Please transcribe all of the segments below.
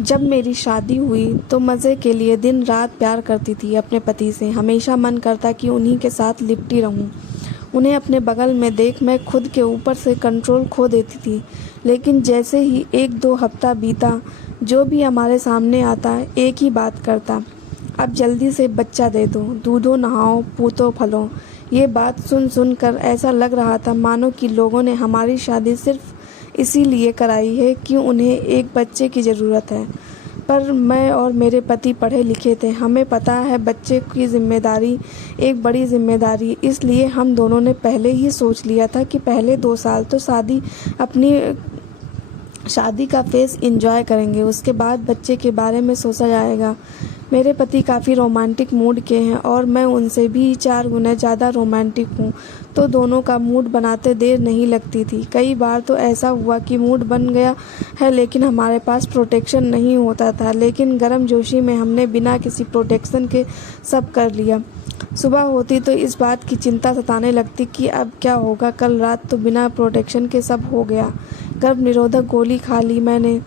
जब मेरी शादी हुई तो मज़े के लिए दिन रात प्यार करती थी अपने पति से। हमेशा मन करता कि उन्हीं के साथ लिपटी रहूं। उन्हें अपने बगल में देख मैं खुद के ऊपर से कंट्रोल खो देती थी। लेकिन जैसे ही 1-2 हफ्ता बीता, जो भी हमारे सामने आता एक ही बात करता, अब जल्दी से बच्चा दे दो, दूधो नहाओ, पूतो फलो। ये बात सुन सुन कर ऐसा लग रहा था मानो कि लोगों ने हमारी शादी सिर्फ इसीलिए कराई है कि उन्हें एक बच्चे की ज़रूरत है। पर मैं और मेरे पति पढ़े लिखे थे, हमें पता है बच्चे की जिम्मेदारी एक बड़ी जिम्मेदारी, इसलिए हम दोनों ने पहले ही सोच लिया था कि पहले 2 साल तो अपनी शादी का फेस एंजॉय करेंगे, उसके बाद बच्चे के बारे में सोचा जाएगा। मेरे पति काफ़ी रोमांटिक मूड के हैं और मैं उनसे भी 4 गुना ज़्यादा रोमांटिक हूँ, तो दोनों का मूड बनाते देर नहीं लगती थी। कई बार तो ऐसा हुआ कि मूड बन गया है लेकिन हमारे पास प्रोटेक्शन नहीं होता था, लेकिन गर्मजोशी में हमने बिना किसी प्रोटेक्शन के सब कर लिया। सुबह होती तो इस बात की चिंता सताने लगती कि अब क्या होगा। कल रात तो बिना प्रोटेक्शन के सब हो गया। गर्भ निरोधक गोली खा ली मैंने,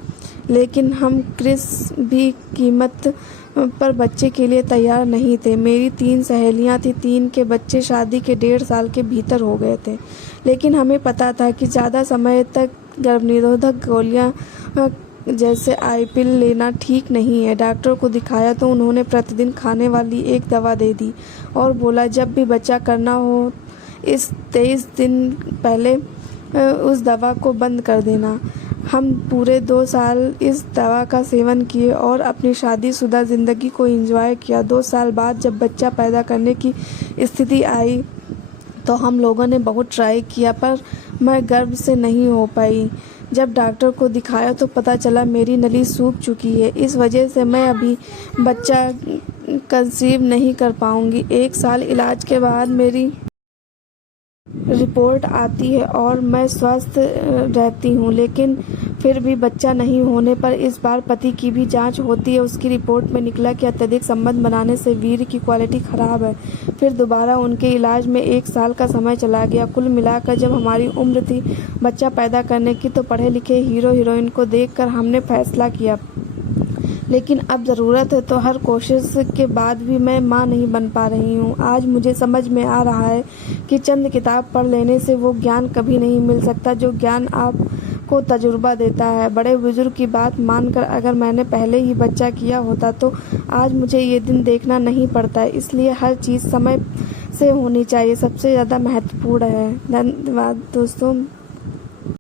लेकिन हम किसी भी कीमत पर बच्चे के लिए तैयार नहीं थे। मेरी 3 सहेलियां थीं, 3 के बच्चे शादी के 1.5 साल के भीतर हो गए थे, लेकिन हमें पता था कि ज़्यादा समय तक गर्भनिरोधक गोलियां जैसे आईपिल लेना ठीक नहीं है। डॉक्टर को दिखाया तो उन्होंने प्रतिदिन खाने वाली एक दवा दे दी और बोला जब भी बच्चा करना हो इस 23 दिन पहले उस दवा को बंद कर देना। हम पूरे 2 साल इस दवा का सेवन किए और अपनी शादीशुदा ज़िंदगी को एंजॉय किया। 2 साल बाद जब बच्चा पैदा करने की स्थिति आई तो हम लोगों ने बहुत ट्राई किया, पर मैं गर्भ से नहीं हो पाई। जब डॉक्टर को दिखाया तो पता चला मेरी नली सूख चुकी है। इस वजह से मैं अभी बच्चा कंसीव नहीं कर पाऊंगी। 1 साल इलाज के बाद मेरी रिपोर्ट आती है और मैं स्वस्थ रहती हूँ, लेकिन फिर भी बच्चा नहीं होने पर इस बार पति की भी जांच होती है। उसकी रिपोर्ट में निकला कि अत्यधिक संबंध बनाने से वीर्य की क्वालिटी ख़राब है। फिर दोबारा उनके इलाज में 1 साल का समय चला गया। कुल मिलाकर जब हमारी उम्र थी बच्चा पैदा करने की तो पढ़े लिखे हीरो हीरोइन को देखकर हमने फैसला किया, लेकिन अब ज़रूरत है तो हर कोशिश के बाद भी मैं माँ नहीं बन पा रही हूँ। आज मुझे समझ में आ रहा है कि चंद किताब पढ़ लेने से वो ज्ञान कभी नहीं मिल सकता जो ज्ञान आपको तजुर्बा देता है। बड़े बुजुर्ग की बात मानकर अगर मैंने पहले ही बच्चा किया होता तो आज मुझे ये दिन देखना नहीं पड़ता। इसलिए हर चीज़ समय से होनी चाहिए, सबसे ज़्यादा महत्वपूर्ण है। धन्यवाद दोस्तों।